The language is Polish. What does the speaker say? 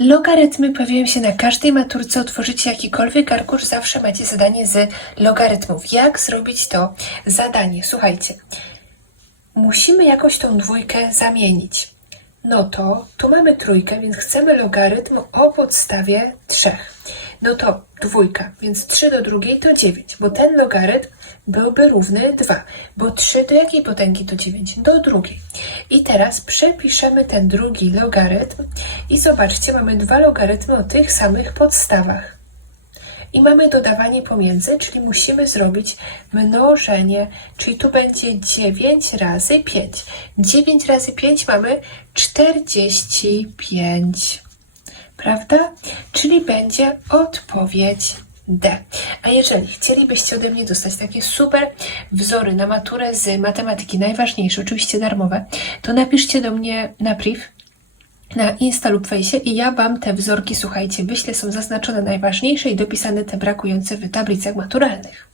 Logarytmy pojawiają się na każdej maturce. Otworzycie jakikolwiek arkusz, zawsze macie zadanie z logarytmów. Jak zrobić to zadanie? Słuchajcie, musimy jakoś tą dwójkę zamienić. No to tu mamy trójkę, więc chcemy logarytm o podstawie trzech. No to dwójka, więc 3 do drugiej to 9, bo ten logarytm byłby równy 2, bo 3 do jakiej potęgi to 9? Do drugiej. I teraz przepiszemy ten drugi logarytm i zobaczcie, mamy dwa logarytmy o tych samych podstawach. I mamy dodawanie pomiędzy, czyli musimy zrobić mnożenie, czyli tu będzie 9 razy 5. 9 razy 5 mamy 45. Prawda? Czyli będzie odpowiedź D. A jeżeli chcielibyście ode mnie dostać takie super wzory na maturę z matematyki, najważniejsze, oczywiście darmowe, to napiszcie do mnie na priv na Insta lub Fejsie i ja Wam te wzorki, słuchajcie, wyślę, są zaznaczone najważniejsze i dopisane te brakujące w tablicach maturalnych.